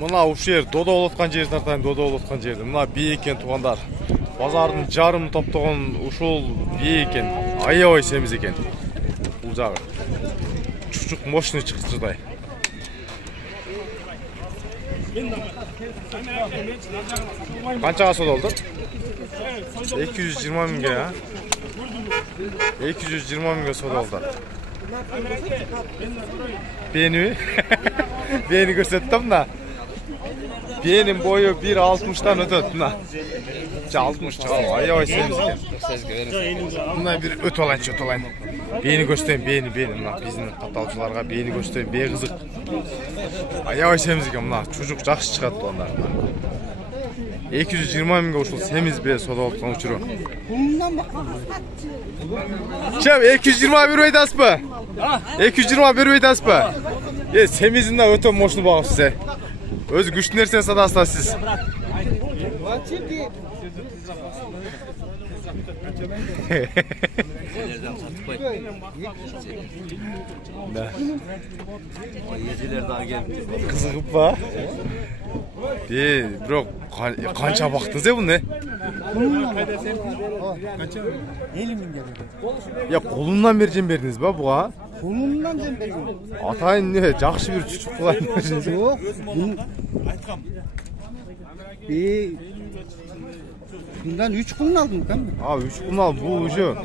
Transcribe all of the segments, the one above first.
Мына ушул жер додо болуп аткан жерди тартайын, додо болуп аткан жерди. Мына бий экен туугандар. Базардын жарым топтогон ушул бий экен. Аябай семиз экен. Бул жагы. Чучук мощный чыкчыдай. Канчага содолду? 220 миңге, а? 220 миңге содолду. Бени? Beni gösterdim mı? Benim boyu 1.60'dan ötüt mü? 60 çal. Ayağı sevizken. Buna bir öt olayın. Beni göstereyim, beni. Bizim katalcılarga beni göstereyim, bey kızık. Ayağı sevizken bunlar. Çocuk жақсы çıkarttı onlar. 220 mingga ушул semiz be soda oltkan uçuru. Çab 220 berбей атасызбы? 220 бербей атасызбы? Semizinde öte moşlu bağış size. Öz güçlü nersen sadasınız siz. Kızıkıp var. Bro, kança baktınız ya bu ne? Ya kolundan vereceğim verdiniz be bu ha? Kolundan vereceğim. Atayın ne? Жақсы bir çocuk falan. Yok. Bundan 3 kulun aldım kan mı? Abi 3 kulun aldım bu ucu.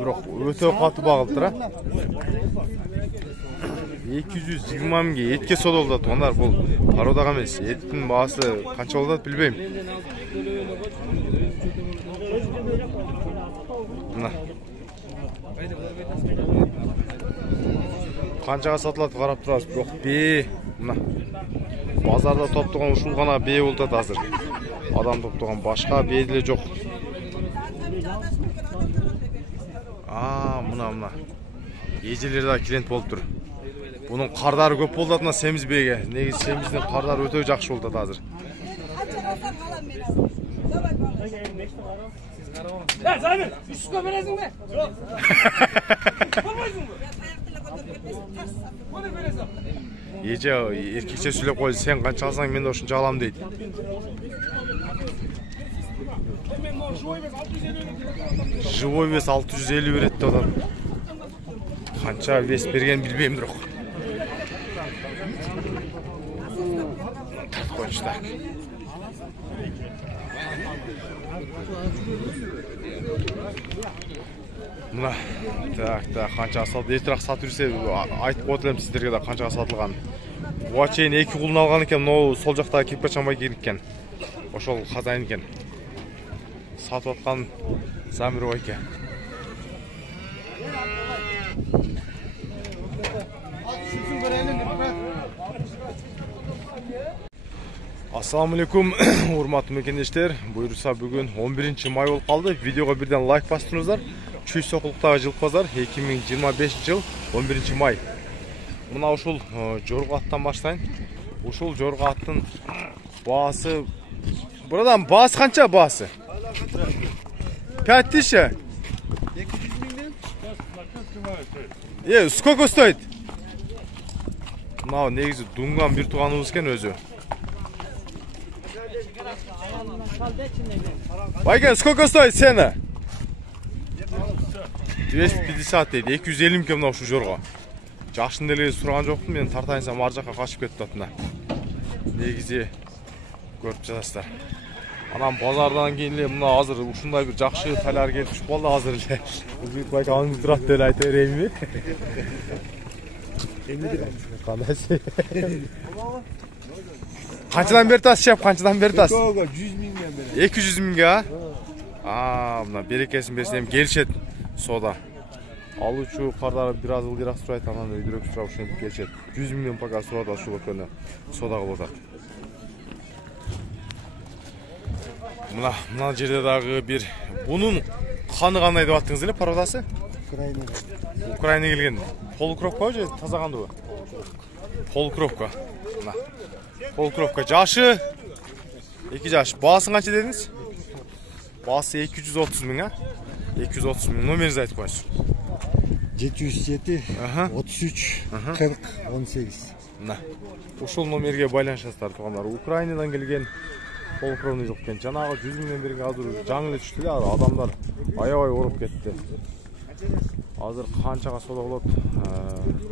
Bırak öte katı bağlıdır ha. 220 mingге etке сол oldu onlar bu parodaga emas. Etin bahası kança oldu bilbeyim. Mına. Kançaga satılат карап турабыз, бирок бээ. Мына. Базарда топтогон ушул гана бээ болот азыр. Адам топтогон башка бээ деле жок. Мына. Эжелер да клиент болуп тур. Bunun kardары көп болду атына semiz бээге. Негизи semizдің кардары өтө жакшы болот азыр. Zaymir, üstüne verezin mi? Yok. Olmaysın mı? Эже эркекче сүйлөп койду, сен канча алсаң мен ошончо алам дейт. Живой вес 650 берет деп атат. Канча вес берген билбейм бирок. Тартып коюш так. Мына, так, канча сатылды. Эртерээк сатып жүрсе айтып коет элем сиздерге да канчага сатылган. Буга чейин 2 кулун алган экен, могу сол жактагы кепка чамбай кийин экен. Ошол хазайын экен. Сатып аткан Замиров экен. Assalamu alaikum, урматтуу мекендештер. Буйрса бүгүн 11 май болуп калды. Видеого бирден лайк басыңыздар. Чүй сокулуктагы жылкы базар 2025 жыл 11 май. Мына ушул жорго аттан баштайын. Ушул жорго аттын баасы buradan баасы канча баасы? 5000. 200 миңден? Сколько стоит? Мына негизи дунган бир тууганыбыз экен өзү. Байкен, сколько стоит сена? 250 дейді, 250 миңге мына ушу жорго. Жакшын деле сураган жоктум, мен тартайынсам ар жакка качып кетти атына. Негизи көрүп жатасыздар. Анан базардан кийин эле мына азыр ушундай бир жакшы талар келип чыгып калды азыр эле. Бизик байка аңыз турат деп айта берейинби? Кандайсы? Канчадан бери тас шеп, канчадан бери тас? 100 миңден бери. 200 миңге, мына берекесин берсем келишет сода. Алуучу кардары бир аз ылдыйраак сурайт, анан өйдүрөөк сурап ошентип келишет. 100 миңден пока сурап ушул өкөнө сода кылып атат. Мына жерде дагы бир бунун каны кандай деп аттыңыз эле породасы? Украина келген. Полукровка же таза кандыбы? Полукровка. Мына. Полукровка жашы 2 жаш. Баасын канча дедиңиз? Baası 230 bin ha? 230 bin. Numarınızı aytıp koysun. 707 33 40 18. ушул номерге байланышасыздар туугандар. Украинадан келген полкровный жок экен. Жанагы 100 миңден берген азыр жаңы эле түштү эле, адамдар аябай уруп кетти. Азыр канчага соода болот?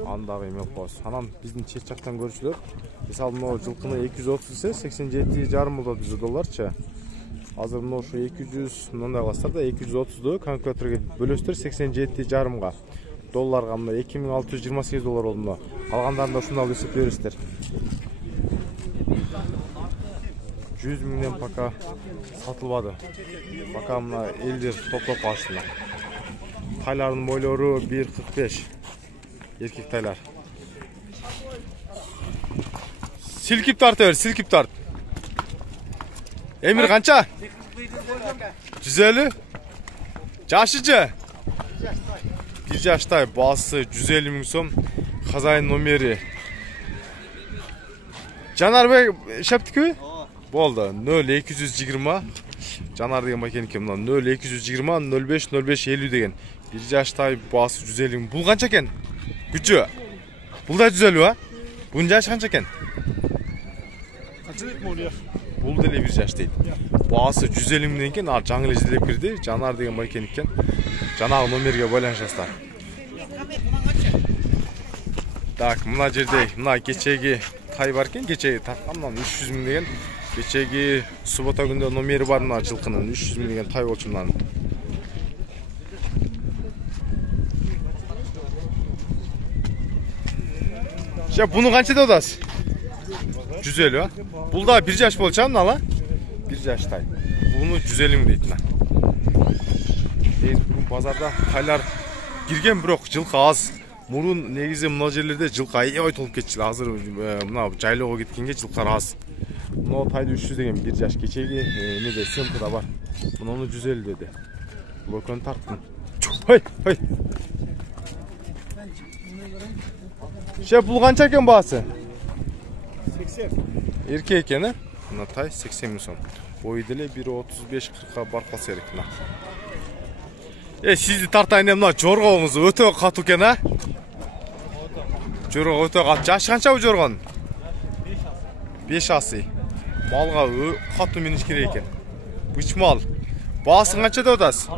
Андагы эме коебуз. Анан биздин чет жактан көрүүчүлөр, мисалы мына жылкыны 230 десе 87,5 болот bizde долларчы. Азыр мына ушу 200 мындай кыласыздар да 230ду калькуляторго бөлөсүздөр 87,5га. Долларга мына 2628 доллар болду мына. Калгандарында ушундай эсеп бересиздер. 100 миңден пока сатылбады. Пока мына элдер топлоп калышты. Тайлардын бойлору 1,45. Эркек тайлар. Силкип тарта бер, силкип тарт. Эмир канча? 150. Жашычы? 1 жаштай, басы 150 миң сом. Хозяин номери. Жанарбек шептикби? Болду. 0220. Жанар деген макеники мына 0220 05 05 50 деген. 1 жаштай, басы 150 миң. Бул канча экен? Күчү. Бул да 150 ба? Бунун жашы канча экен? Бул деле 1 жаш дейт. Басы 150 миңден экен, а жаңы эле изилеп кирди. Жанар деген макеники экен. Жанагы номерге байланышасыздар. Так, мына жерде мына кечеги тай бар экен, кечеги тарткандан 300 миң деген. Кечеги суббота күндө номери бар мына жылкынын 300 миң деген тай болчу мынанын. Ша буну канча деп атасыз? 150 ба? Бул да 1 жаш болчу мына, 1 жаштай. Буну 150 миң дейт мына. Бүгүн базарда тайлар кирген, бирок жылкы аз. Мурун негизи мына жерлерде жылкы аябай толуп кетчү. Азыр мына жайлоого кеткенге жылкар аз. Мына тайды 300 деген 1 жаш кечеги эмеде съемкада бар. Муну 150 деди. Бул экөөнү тарттым. Ой, ой. Шеп бул канча экен баасы? 80. Эркек экен, э? Мына тай 80 миң сом. Бою деле 1.35-40га бар калса керек мына. Сизди тартайын мына жоргоңуз өтө катуу экен, а? Жорго өтө катуу. Жашы канча бул жоргонун? 5 асый. Малга катуу миниш керек экен. Бүч мал. Баасы канча деп атасыз?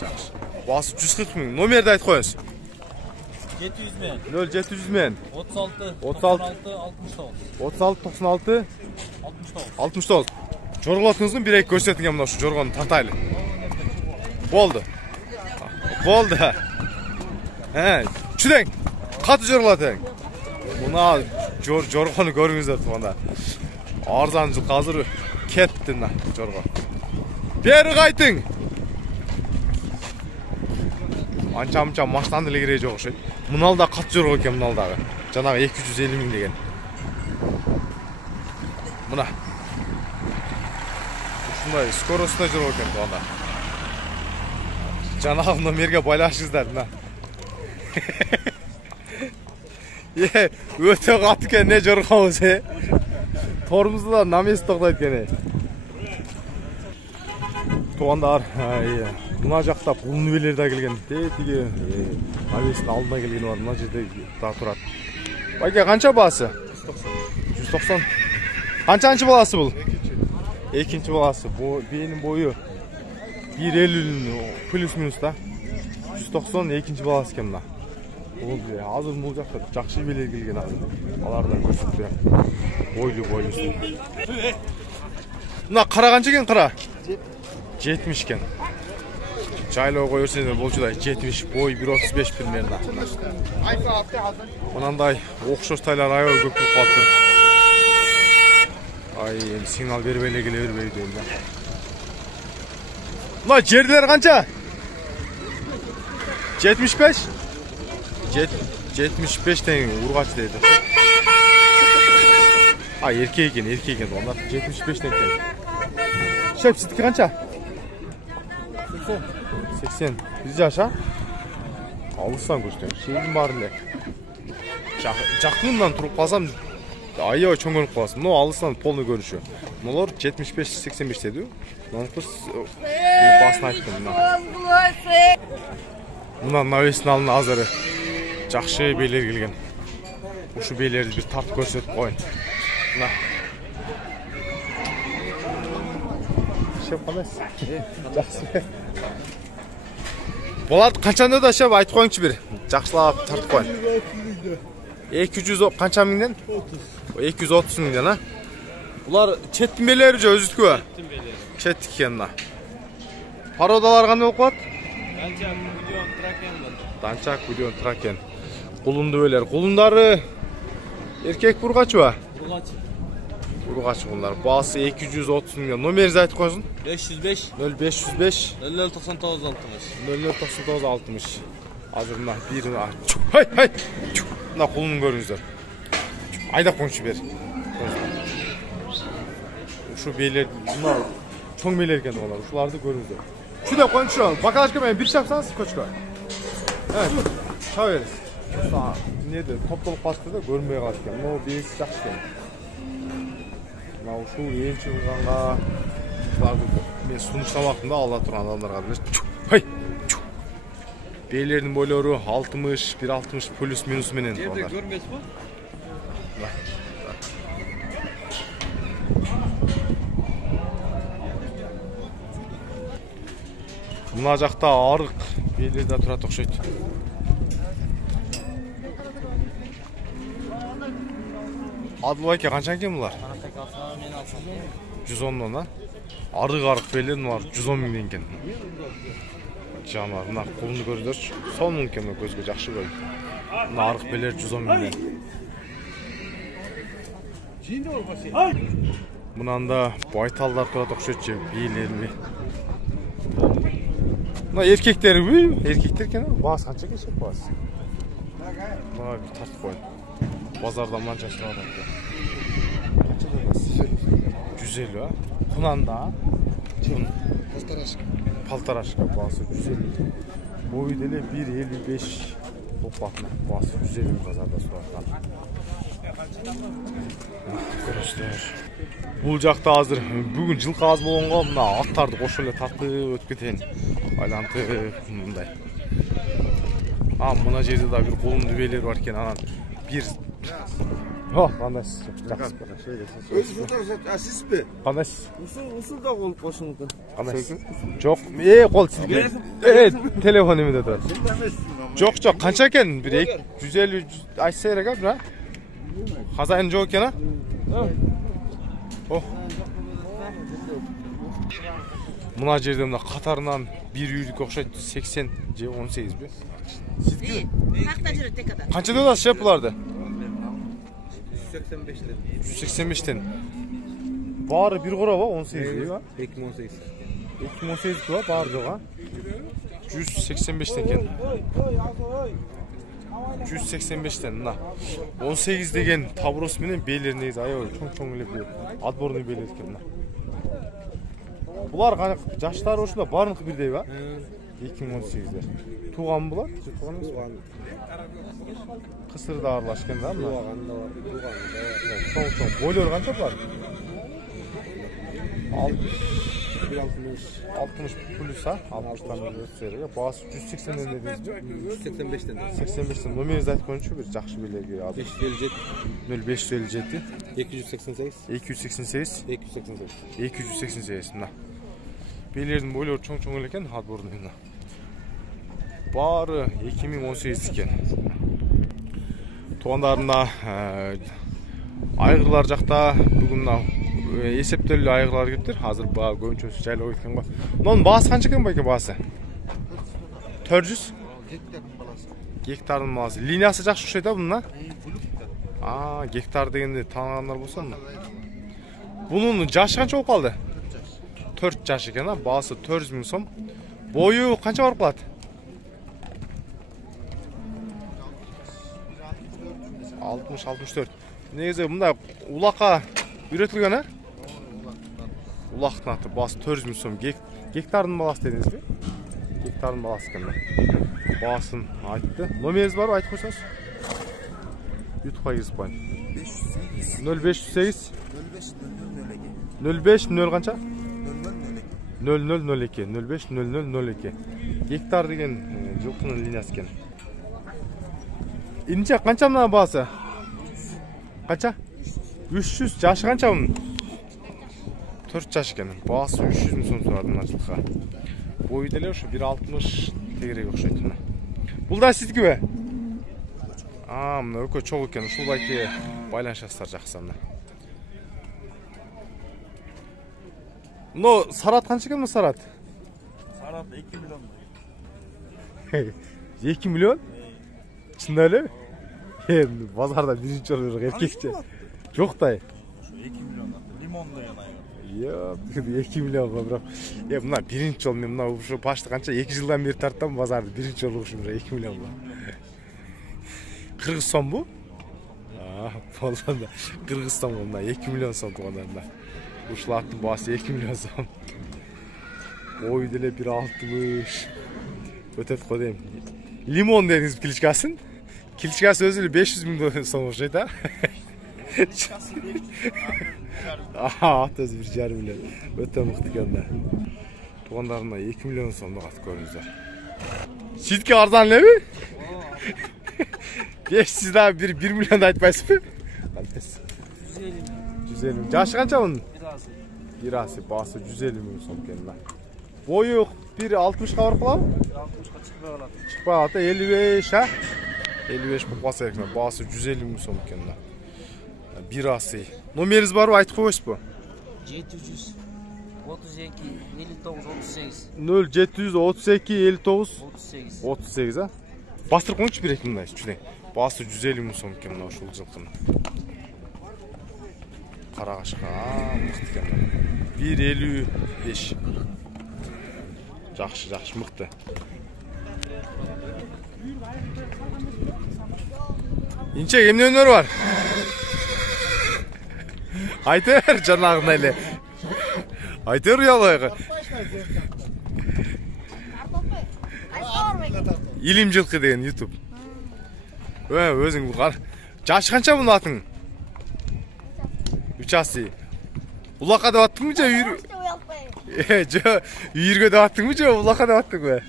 Жакшы. Баасы 140 миң. Номерди айтып коюңуз. 700 мен. 0700 мен. 36 36 96 69. Жорголотуңуздун бир эки көрсөтүңөр мына ушу жоргону тартайлы. Болду. Болду. Чүдең. Катуу жорголотуң. Мына жоргону көрүңүздөр туганда. Арзан жылкы азыр кетти мына жорго. Бери кайтың. Анча-мынча маштанды эле кереги жок окшойт. Мыналда кат жорго экен мыналдагы. Жанагы 250 миң деген. Мына. Ушундай скоросттой жорго экен туганда. Жанагы номерге байланышыңыздар мына. Өтө катуу экен не жоргобуз, э? Тормузда на месте токтойт экен. Тугандар, мына жакта пулнубелер да келген. Тиги авесин алдына келген бар. Мына жерде да турат. Байке канча баасы? 190. Канчанчы баласы бул? Экинчи баласы. Бу бенин бою 150 плюс-минус да. 190 экинчи баласы экен мына. Бул азыр бул жакта жакшы белер келген азыр. Алардан көрсөтүп берем. Бойлуу. Мына кара канча экен кара? 70 экен. Жайлоо койсоңуздар болчудай 70 бой 1.35 примерно. Мынандай окшош тайлар аябай көп болуп калыптыр. Эми сигнал бербей эле келе бербейт эми. Мына жерлер канча? 75? 75 тең ургач дейт. Эркек экен, онда 75 тең экен. Шеп сиздики канча? 80. 1 жаш, а? Алыстан көрсөтөм. Шегим бар эле. Жакындан туруп калсам аябай чоңгөнүп каласың. Мына алыстан полный көрүнүшү. Мыналар 75-85 деди. Мынакы басын айттым мына. Мына навестин алдына азыр жакшы белер келген. Uşu beylерди bir tart көрсөтүп коюн. Мына. Шеп калайсыз? Жакшы. Болат канчанда да шеп айтып коюңчу бир. Жакшылап тартып коюн. 200 канча миңден? 30. 230 миңден, а? Булар четтин белери же өзүткүбү? Четтин белери. Четтик экен мына. Пародалар кандай болуп калат? Данчак, Будион, Тракен бар. Данчак, Будион, Тракен. Кулунду белер. Кулундары эркек бургачыбы? Бургач. Бургач булар. Баасы 230 миңден. Номеринизди айтып коюңуз. 505 0505 0099 60. 0099 60. Азыр мына бир Хай. Мына кулунун көрүңүздөр. Айдап коюңчу бер. Ушу beylер, мына чоң beylер экен булар. Ушуларды көрүңүздөр. Şu da koyun bakalajka ben bir çapsanız koçka. Evet. Çay veririz. Neydi? Topluluk bastı da görmeye kalırken. O bir yaxşı ekan. Mına şu en çıganga men sunuşta vaqtında Allah turgan adamlarga bilir. Hay. Beylerdin boyları 60, 160 plus minus menen. Жерде көрмөйсүз бу? Мына жакта арык beylerde турат окшойт. Адыл байке канча экен булар? Канатек алсам, мен алсам. 110 дон, а? Арык beylер булар 110 миңден экен. Жанар, мына кулунду көрүңүздөр. Сонун экен көзгө жакшы көрүнөт. Мына арык beylер 110 миңден. Жинде болбашы. Мынанда байталдар турат окшойт же beylерби. Мына эркектер экен, баас канча экен шеп баас? Мына бир тартып коюн. Базарда манча сатат экен. Канча да 150, а? Кунанда, Полторашка баасы 150. Бою деле 1.55 болупатына баасы 150 базарда сатат. Көрөсүздөр. Бул жакта азыр бүгүн жылкы аз болгонго мына аттарды кошо эле тартып өтүп кетейин. Айлантып мындай. Мына жерде да бир кулунду beylер бар экен, анан бир кандайсыз? Өзү сизби? Кандайсыз? Усул да болуп кошу мүмкүн. Кандайсыз? Жок, кол сизге. Телефон эмеде турат. Жок, канча экен? Бир 150 айтса керек, а, бир. Хазайын жок экен, а? Мына жерде мына катарынан бир үйрүк окшойт 80 же 18 бе? Сизге Какта жүрөт декада. канча додасыз шеп буларды? 185'ten. 185'ten. Баары бир короба 18 ба? 2018. 2018 ба баары жок, а? 185'ten экен. 185'ten мына 18 деген табурос менен beylер негизи аябай чоң эле бир отборный beylер экен мына. Булар жаштары ошондо баарыныкы бирдей ба? 2018'de. Туган булар? Туган. Кысырда аралашкан да мына. Чоң. Бойлор канча булар? 60 плюс, а? 60'tan өтсө, баасы 180 дедиңиз бе? 185'ten. 85'ten. Номеринизди айтып коюңчу, бир жакшы beylерге азыр. 557 0557 288 288 288. 288 мына. Beylerdin boylору чоң эле экен, отборный мына. Баары 2018 экен. Туугандарына айгырлар жакта бүгүн мына эсептелүү айгырлар кептир. Азыр баа көбүнчөсү жайлап кеткен го. Мунун баасы канча экен байке баасы? 400? Гектардын баласы. Линиясы жакшы окшойт да мына. Гектар дегенде тааныгандар болсо мына. Бунун жашы канча болуп калды? 4 жаш экен, баасы 400 000 сом. Бою канча барып калат? 60-64. Негизи мындай улакка үйрөтүлгөн, а? Улактын аты баасы 400 000 сом. Гектардын баласы дедиңизби? Гектардын баласы экен. Баасын айтты. Номериңиз барбы, айтып койсоңуз? YouTube'га киргизип коюн. 0508 05 0 канча? 0002 05 0002. Гектар деген жылкынын линиясы экен. Инче канча мына баасы? Qancha? 300. Jaşı qancha bunun? 4 jaş ekan. Baası 300 ming so'm turadi mына жылқыға. Boyu деле ошо 1.60 тегерек окшойт мына. Бул да сиздикиби? Мына өкө чоң экен. Ушул байке байланышасыздар жакшы мына. Мына сарат канча экен мына сарат? Сарат 2 миллион. 2 миллион? Чын эле? Базарда биринчи орунда эркекче. Жок да. 2 миллион. Лимонный анай. 2 миллионго бирок. Мына биринчи жолу мен мына ушу пашты канча 2 жылдан бери тарттым базарды биринчи жолу ушум 2 миллионго. Кыргызстан бу? Болду. Кыргызстан мына 2 миллион сом туганда. Ушул аттын баасы 2 миллион сом. Ой деле 1.60. Өтөт го дейм. Лимон дедиңиз кличкасын? Кличкасы өзү 500 миң сом окшойт, а? Ат өзү 1,5 миллион. Өтө мыкты экен да. Туугандарына 2 миллион сомдук ат көрүңүздөр. Сизге арзан элеби? 500 да 1 миллион айтпайсызбы? Кантесиз? 150. Жашы канча bunun? Бирасы баасы 150 миң сом экен да. Бою 1.60 барып калабы? 60-га чыкпай калат. Чыкпай калат, 55, а? 55 болуп калса керек, баасы 150 миң сом экен да. Бирасы. Номериңиз барбы, айтып койсузбу? 732 59 38. 0732 59 38. 38, а? Бастырып коюңчу бир эки мындай, чүнөй. Баасы 150 миң сом экен мына ушул жылкынын. Карагашка, мыкты экен да. 1.55. Жакшы, мыкты. Инче эмне өнөр бар? Айтыр жанагындай эле. Айтыр уялайгы. Илим жылкы деген YouTube. Өзүң кар. Жашы канча мунун атың? 3 асы. Улака деп аттыңбы же үйүргө деп аттыңбы же улака деп аттыңбы?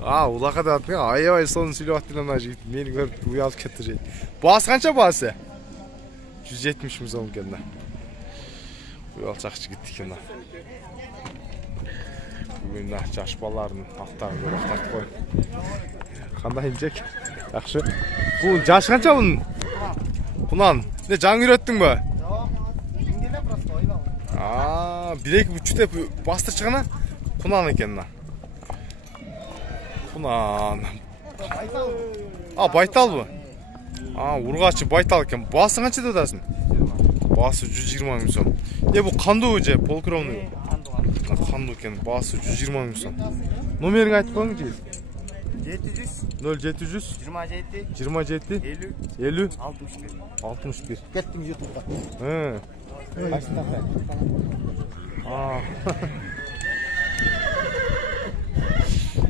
Улака деп аттың. Аябай сонун сүйлөп аттың ана жигит. Мени көрүп уялып кетти же. Баасы канча баасы? 170 миң сом экен да. Уялчак жигит экен да. Бүгүн жаш балалардын аттарын көрүп тартып коюп. Кандай инжек? Жакшы. Бул жашы канча bunun? Кунан, не жаңы үйрөттүңбү? Жок. Ингеле просто ойлап. Бирек үчтеп бастырчы гана кунан экен да. Кунан. Байталбы? Ургачы байтал экен. Баасы канча деп атасың? Баасы 120 миң сом. Бул кандуу же полкровный? Кандуу экен. Баасы 120 миң сом. Номериңи айтып коюң жигит. 0700 27 50 61. Кеттим YouTube'га.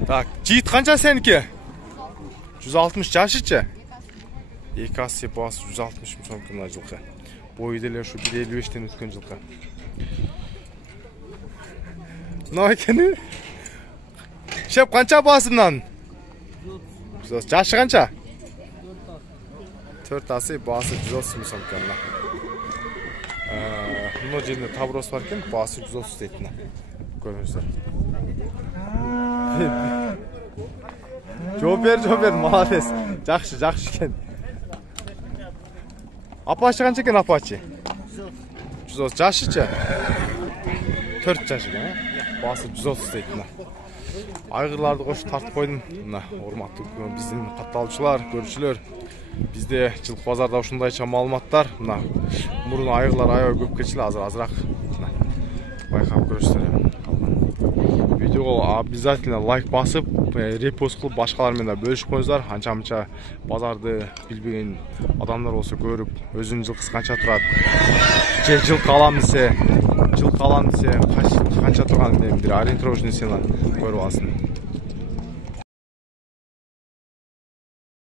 Так, жигит канча сеники? 160 жашычы? Эки асы баасы 160 миң сом мына жылкы. Бою деле ушу 1.55тен өткөн жылкы. Мына экени? Шеп канча баасынан? Жашы канча? 4 асы баасы 130 миң сом экен да. Мына жерде таброс бар экен, баасы 130 дейт мына. Көрүңүздөр. Жооп бер, молодец. Жакшы экен. Апачы канча экен апачы? 130. Жашычы? 4 жаш экен, баасы 130 дейт мына. Айгырларды кошуп тартып койдум. Мына урматтуу биздин катталуучулар, көрүүчүлөр. Бизде жылкы базарда ушундайча маалыматтар. Мына мурун айгырлар аябай көп кетчү, азыраак. Мына байкап көрүшсүздөр. Видеого обязательно лайк басып, репост кылып башкалар менен бөлүшүп коюңуздар. Анча-мынча базарды билбеген адамдар болсо көрүп, өзүнүн жылкысы канча турат, же жылкы алам десе, канча турганын бир ориентировочный сцена көрүп алсын.